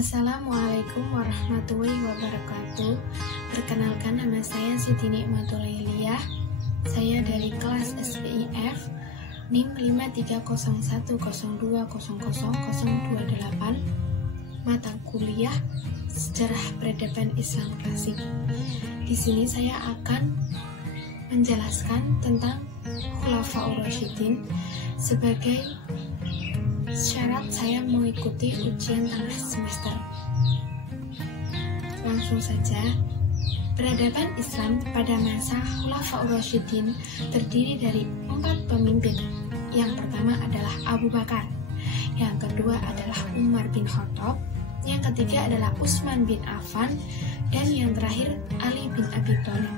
Assalamualaikum warahmatullahi wabarakatuh. Perkenalkan, nama saya Siti Nikmatul Lailiyah. Saya dari kelas SPIF NIM 5301020028, mata kuliah Sejarah Peradaban Islam Klasik. Di sini saya akan menjelaskan tentang Khulafaur Rasyidin sebagai syarat saya mengikuti ujian tengah semester. Langsung saja. Peradaban Islam pada masa Khulafaur Rasyidin terdiri dari 4 pemimpin. Yang pertama adalah Abu Bakar, yang kedua adalah Umar bin Khattab, yang ketiga adalah Utsman bin Affan, dan yang terakhir Ali bin Abi Thalib.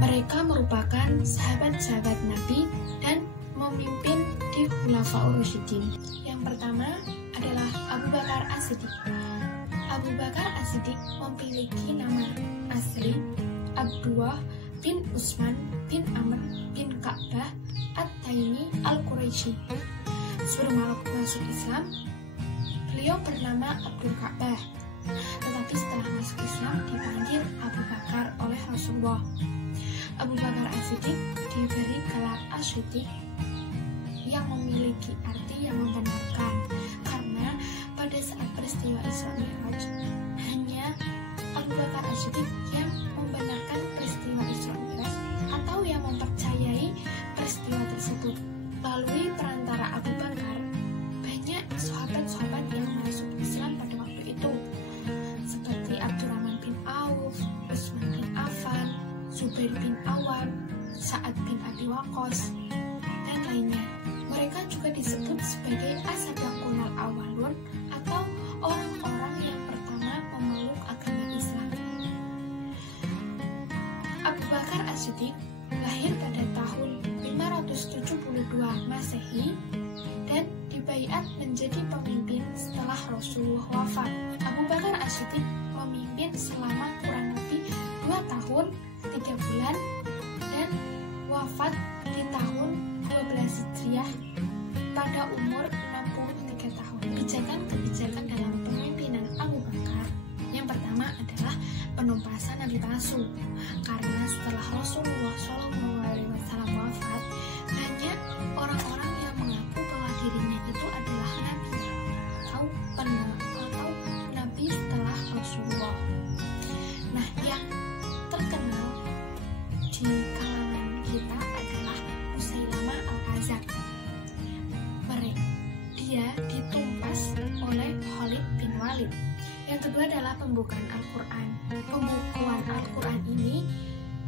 Mereka merupakan sahabat-sahabat Nabi dan memimpin di Khulafaur Rasyidin. Yang pertama adalah Abu Bakar As-Siddiq. Abu Bakar As-Siddiq memiliki nama asli Abdullah bin Utsman bin Amr bin Ka'bah At-Taimi Al-Quraisy. Sebelum masuk Islam, beliau bernama Abdul Ka'bah. Tetapi setelah masuk Islam dipanggil Abu Bakar oleh Rasulullah. Abu Bakar As-Siddiq diberi gelar As-Siddiq yang memiliki arti yang membenarkan, karena pada saat peristiwa Isra Mi'raj hanya Abu Bakar As-Siddiq yang membenarkan peristiwa Isra Mi'raj atau yang mempercayai peristiwa tersebut. Melalui perantara Abu Bakar, banyak sahabat-sahabat yang masuk Islam pada waktu itu, seperti Abdurrahman bin Auf, Utsman bin Affan, Zubair bin Awam, Sa'ad bin Abi Waqqas, dan lainnya. Mereka juga disebut sebagai as-sabiqunal awwalun atau orang-orang yang pertama memeluk agama Islam. Abu Bakar As-Siddiq lahir pada tahun 572 Masehi dan dibaiat menjadi pemimpin setelah Rasulullah wafat. Abu Bakar As-Siddiq memimpin selama kurang lebih 2 tahun 3 bulan dan wafat di tahun 12 Hijriah pada umur 63 tahun. Kebijakan-kebijakan dalam pemimpinan Abu Bakar yang pertama adalah penumpasan nabi palsu, karena setelah Rasulullah SAW wafat, banyak orang-orang yang mengaku bahwa dirinya itu adalah nabi atau nabi setelah Rasulullah. Nah, yang terkenal di kalangan kita adalah Musailamah Al-Kadzdzab. Dia ditumpas oleh Khalid bin Walid. Yang kedua adalah pembukaan Al-Quran. Pembukuan Al-Quran ini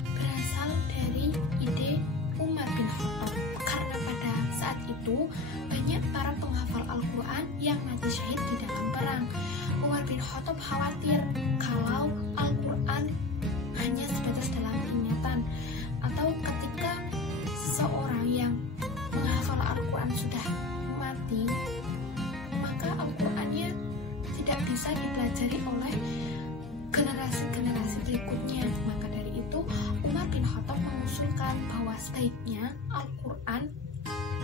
berasal dari ide Umar bin Khattab, karena pada saat itu banyak para penghafal Al-Quran yang mati syahid di dalam perang. Umar bin Khattab khawatir kalau Al-Quran hanya sebatas dalam ingatan, atau ketika seseorang yang menghafal Al-Quran sudah mati, maka Al-Qurannya tidak bisa dipelajari oleh generasi-generasi berikutnya. Maka dari itu Umar bin Khattab mengusulkan bahwa sebaiknya Al-Quran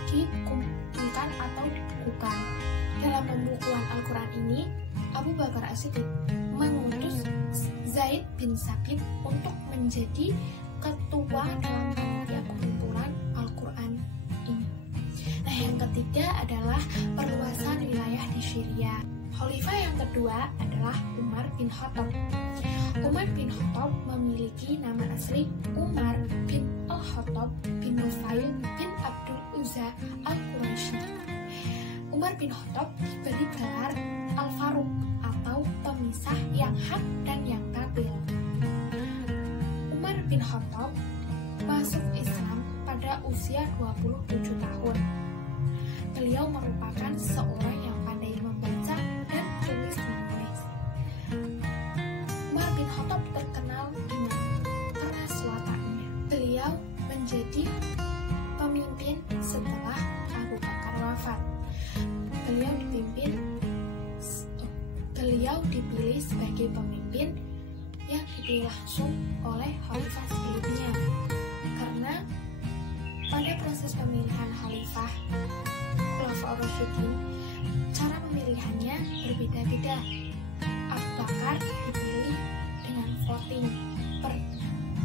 dikumpulkan atau dibukukan. Dalam pembukuan Al-Quran ini, Abu Bakar As-Siddiq mengutus Zaid bin Sabit untuk menjadi ketua dalam panitia pengumpulan Al-Quran ini. Nah, yang ketiga adalah perluasan wilayah di Syria. Khalifah yang kedua adalah Umar bin Khattab. Umar bin Khattab memiliki nama asli Umar bin Al-Khattab bin Nufail bin Abdul Uzza Al-Quraisy. Umar bin Khattab diberi gelar Al-Faruq atau pemisah yang hak dan yang batil. Umar bin Khattab masuk Islam pada usia 27 tahun. Beliau merupakan seorang yang pandai membaca dan tulis-menulis. Umar bin Khattab terkenal dengan keraswatannya. Beliau menjadi pemimpin setelah Abu Bakar wafat. Beliau dipilih sebagai pemimpin yang dipilih langsung oleh khalifah sebelumnya, karena pada proses pemilihan khalifah Khulafaur Rasyidin Cara pemilihannya berbeda-beda. Abu Bakar dipilih dengan voting.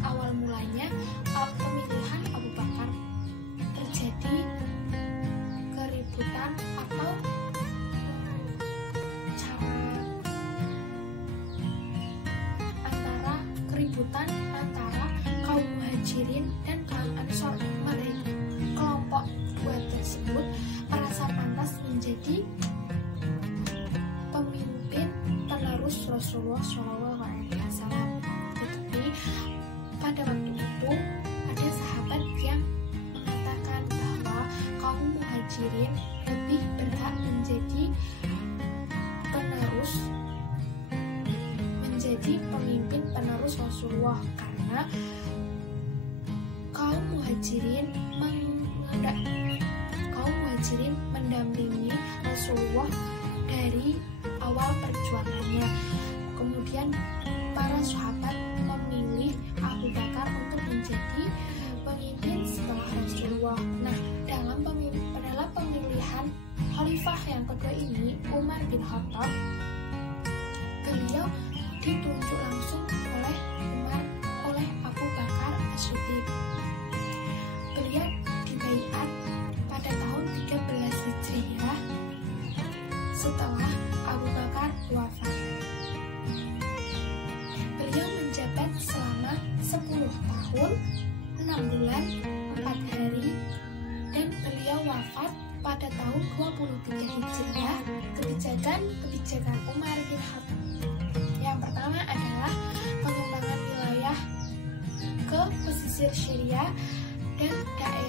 Awal mulanya pemilihan Abu Bakar terjadi keributan atau antara kaum Muhajirin dan kaum Ansor. Kelompok dua tersebut merasa pantas menjadi pemimpin penerus Rasulullah SAW. Tetapi pada waktu itu ada sahabat yang mengatakan bahwa kaum Muhajirin lebih berhak menjadi pemimpin penerus Rasulullah, karena kaum Muhajirin mendampingi Rasulullah dari awal perjuangannya. Kemudian para sahabat memilih Abu Bakar untuk menjadi pemimpin setelah Rasulullah. Nah, dalam pemilihan khalifah yang kedua ini, Umar bin Khattab, beliau ditunjuk langsung oleh Abu Bakar As-Siddiq. Beliau dibaiat pada tahun 13 Hijriah setelah Abu Bakar wafat. Beliau menjabat selama 10 tahun, 6 bulan, 4 hari, dan beliau wafat pada tahun 23 Hijriah. Kebijakan Umar bin Khattab yang pertama adalah pengembangan wilayah ke pesisir Syria dan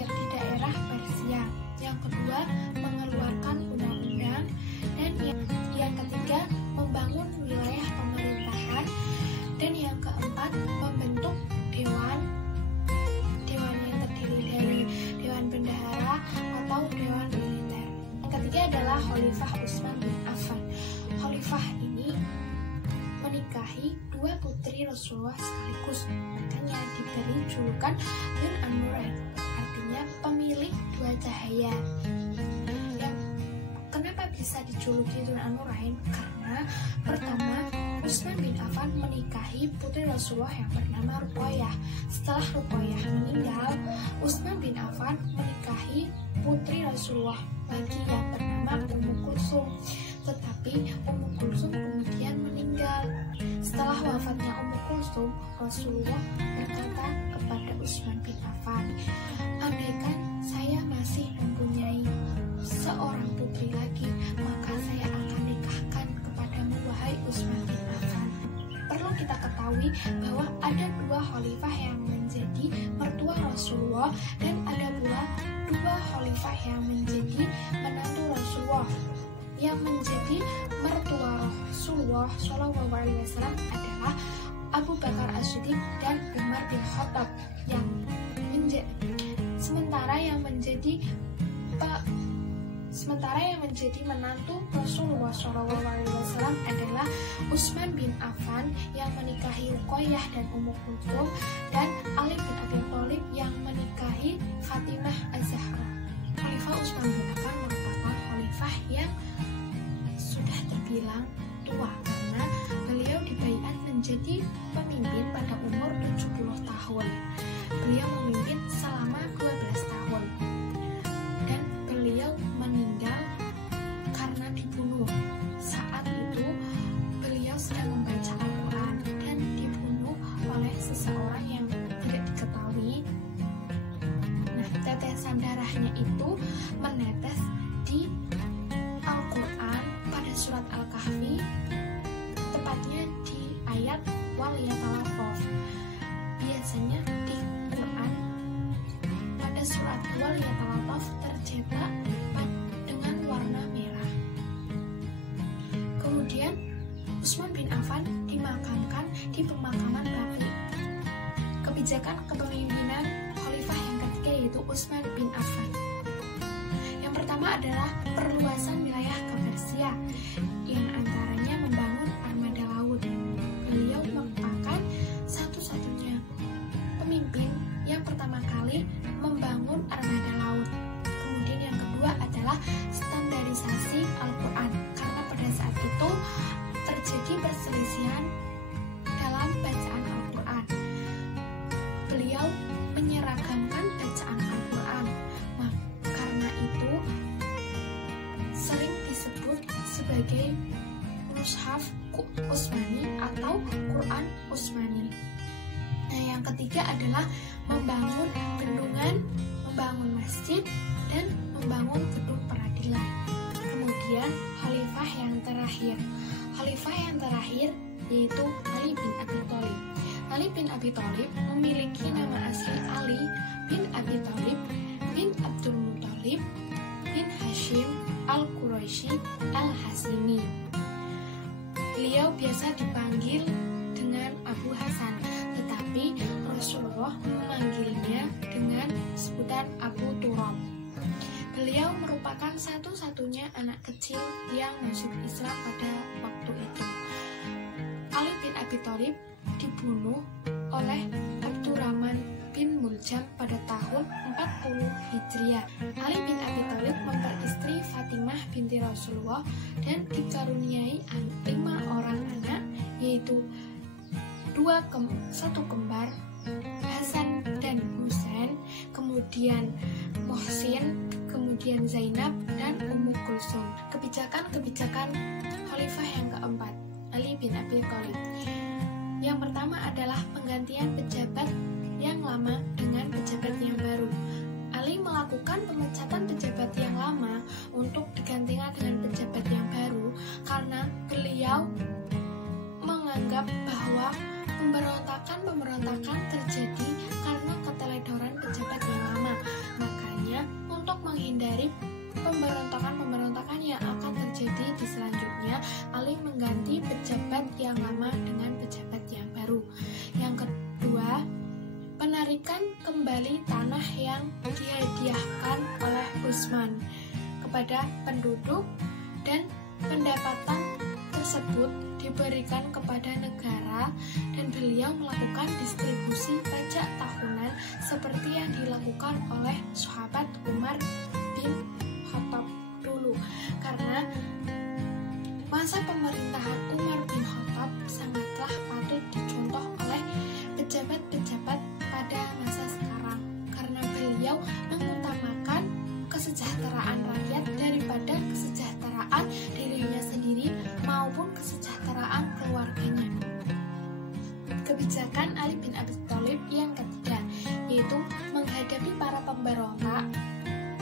di daerah Persia. Yang kedua, mengeluarkan undang-undang, dan yang ketiga, membangun wilayah pemerintahan, dan yang keempat, membentuk dewan yang terdiri dari dewan bendahara atau dewan militer. Yang ketiga adalah Khalifah Utsman bin Affan. Khalifah ini menikahi dua putri Rasulullah sekaligus, makanya diberi julukan Dzul An-Nurain, artinya pemilik dua cahaya. Kenapa bisa dijuluki Dzul An-Nurain? Karena pertama, Utsman bin Affan menikahi putri Rasulullah yang bernama Ruqayyah. Setelah Ruqayyah meninggal, Utsman bin Affan menikahi putri Rasulullah lagi yang bernama Ummu Kulsum. Tetapi Ummu Kulsum kemudian meninggal. Setelah wafatnya Ummu Kulsum, Rasulullah berkata kepada Utsman bin Affan, "Andaikan saya masih mempunyai seorang putri lagi, maka saya akan nikahkan kepadamu, wahai Utsman bin Affan." Perlu kita ketahui bahwa ada dua khalifah yang menjadi mertua Rasulullah, dan ada pula dua khalifah yang menjadi menantu Rasulullah. Yang menjadi mertua Rasulullah SAW adalah Abu Bakar As-Siddiq dan Umar bin Khattab. Sementara yang menjadi menantu Rasulullah SAW adalah Utsman bin Affan yang menikahi Ruqayyah dan Ummu Kulsum, dan Ali bin Abi Thalib yang menikahi Fatimah Az-Zahra. Khalifah Utsman bin Affan merupakan khalifah yang sudah terbilang tua karena beliau dibaiat menjadi pemimpin pada umur 70 tahun. Beliau memimpin selama 12 tahun dan beliau meninggal karena dibunuh. Saat itu beliau sedang membaca Al-Quran dan dibunuh oleh seseorang yang tidak diketahui. Nah, tetesan darahnya itu menetes di Al-Quran pada surat Al-Kahfi, tepatnya di ayat wal yatalaqaf. Biasanya di Quran pada surat wal yatalaqaf tercetak dengan warna merah. Kemudian Utsman bin Affan dimakamkan di pemakaman Baqi. Kebijakan kepemimpinan khalifah yang ketiga yaitu Utsman bin Affan. Yang pertama adalah perluasan wilayah ke Persia, yang antaranya membangun armada laut. Beliau merupakan satu-satunya pemimpin yang pertama kali membangun armada laut. Kemudian yang kedua adalah standarisasi Al-Quran. Mushaf Utsmani atau Quran Utsmani. Nah, yang ketiga adalah membangun bendungan, membangun masjid, dan membangun gedung peradilan. Kemudian khalifah yang terakhir. Khalifah yang terakhir yaitu Ali bin Abi Thalib. Ali bin Abi Thalib memiliki nama asli Ali bin Abi Thalib bin Abdul Muthalib bin Hashim Al-Quraisy Al-Hasimi. Beliau biasa dipanggil dengan Abu Hasan, tetapi Rasulullah memanggilnya dengan sebutan Abu Turab. Beliau merupakan satu-satunya anak kecil yang masuk Islam pada waktu itu. Ali bin Abi Thalib dibunuh oleh Abdurrahman bin Muljam pada tahun 40 Hijriah. Ali bin Abi Thalib memperistri Fatimah binti Rasulullah dan dikaruniai 5 orang anak, yaitu 1 kembar, Hasan dan Husain, kemudian Muhsin, kemudian Zainab dan Ummu Kulsum. Kebijakan khalifah yang keempat, Ali bin Abi Thalib. Yang pertama adalah penggantian pejabat yang lama dengan pejabat yang baru. Ali melakukan pemecatan pejabat yang lama untuk digantikan dengan pejabat yang baru karena beliau menganggap bahwa pemberontakan terjadi karena keteledoran pejabat yang lama. Makanya untuk menghindari pemberontakan yang akan terjadi di selanjutnya, Ali mengganti pejabat yang lama dengan pejabat yang baru. Yang kedua, penarikan kembali tanah yang dihadiahkan oleh Utsman kepada penduduk, dan pendapatan tersebut diberikan kepada negara, dan beliau melakukan distribusi pajak tahunan seperti yang dilakukan oleh sahabat Umar bin Khattab dulu. Karena masa pemerintahan Umar bin Khattab sangatlah patut dicontoh oleh pejabat-pejabat pada masa sekarang, karena beliau mengutamakan kesejahteraan rakyat daripada kesejahteraan dirinya sendiri maupun kesejahteraan keluarganya. Kebijakan Ali bin Abi Thalib yang ketiga yaitu menghadapi para pemberontak,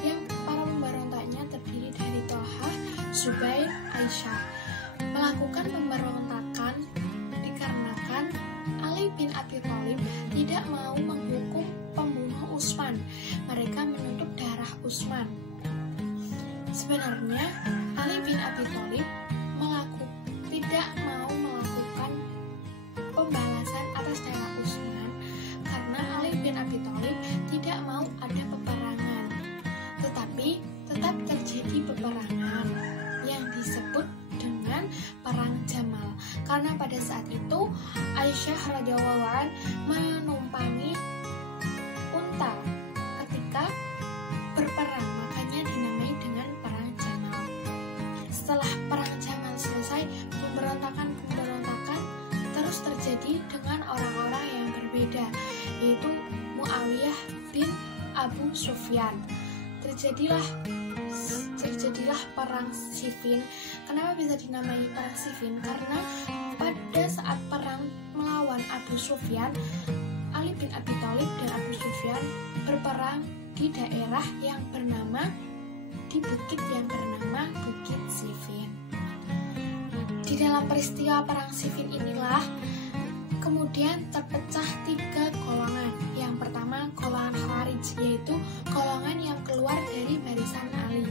yang para pemberontaknya terdiri dari Thalha, Zubair, Aisyah. Melakukan pemberontakan dikarenakan Ali bin Abi Thalib tidak mau menghukum pembunuh Utsman. Mereka menuntut darah Utsman. Sebenarnya Ali bin Abi Thalib tidak mau melakukan pembalasan atas darah Utsman karena Ali bin Abi Thalib tidak mau ada peperangan. Tetapi tetap terjadi peperangan yang disebut dengan Perang Jamal, karena pada saat itu Aisyah radhiyallahu anha menumpangi unta ketika berperang, makanya dinamai dengan Perang Jamal. Setelah Perang Jamal selesai, pemberontakan terus terjadi dengan orang-orang yang berbeda, yaitu Muawiyah bin Abu Sufyan. Terjadilah Perang Siffin. Kenapa bisa dinamai Perang Siffin? Karena pada saat perang melawan Abu Sufyan, Ali bin Abi Thalib dan Abu Sufyan berperang di daerah yang bernama, di bukit yang bernama Bukit Siffin. Di dalam peristiwa Perang Siffin inilah kemudian terpecah 3 golongan. Yang pertama golongan Khawarij, yaitu golongan yang keluar dari barisan Ali.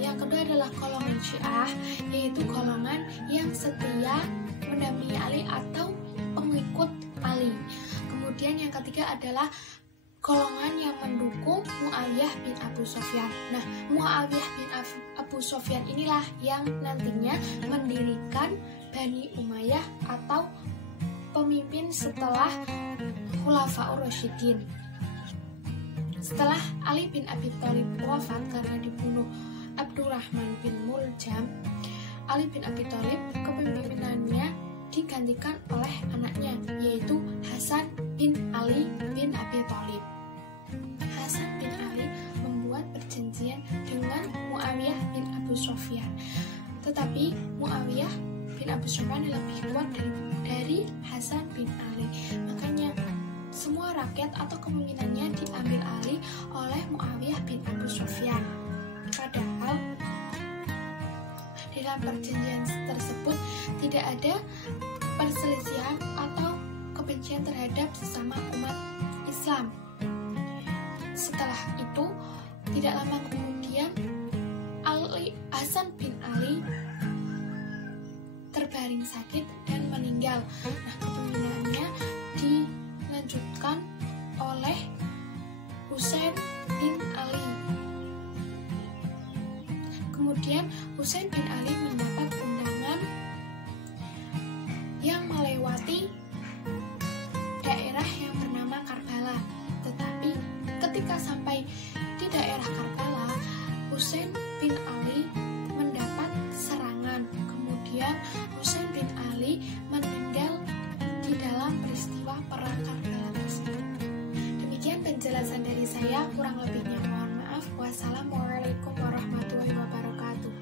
Yang kedua adalah golongan Syiah, yaitu golongan yang setia mendampingi Ali atau pengikut Ali. Kemudian yang ketiga adalah golongan yang mendukung Muawiyah bin Abu Sufyan. Nah, Muawiyah bin Abu Sufyan inilah yang nantinya mendirikan Bani Umayyah atau pemimpin setelah Khulafaur Rasyidin. Setelah Ali bin Abi Thalib wafat karena dibunuh Abdurrahman bin Muljam, Ali bin Abi Thalib kepemimpinannya digantikan oleh anaknya, yaitu Hasan bin Ali bin Abi Thalib. Hasan bin Ali membuat perjanjian dengan Muawiyah bin Abu Sufyan, tetapi Muawiyah bin bin Abu Sufyan lebih kuat dari Hasan bin Ali. Makanya semua rakyat atau kepemimpinannya diambil alih oleh Muawiyah bin Abu Sufyan. Padahal dalam perjanjian tersebut tidak ada perselisihan atau kebencian terhadap sesama umat Islam. Setelah itu, tidak lama kemudian Hasan bin Ali terbaring sakit dan meninggal. Nah, kepemimpinannya dilanjutkan oleh Husain bin Ali. Kemudian Husain bin Ali mendapat undangan yang melewati daerah yang bernama Karbala. Tetapi ketika sampai di daerah Karbala, Husain bin Ali mendapat serangan. Kemudian Husain bin Ali meninggal di dalam peristiwa perang Karbala tersebut. Demikian penjelasan dari saya, kurang lebihnya mohon maaf. Wassalamualaikum warahmatullahi wabarakatuh.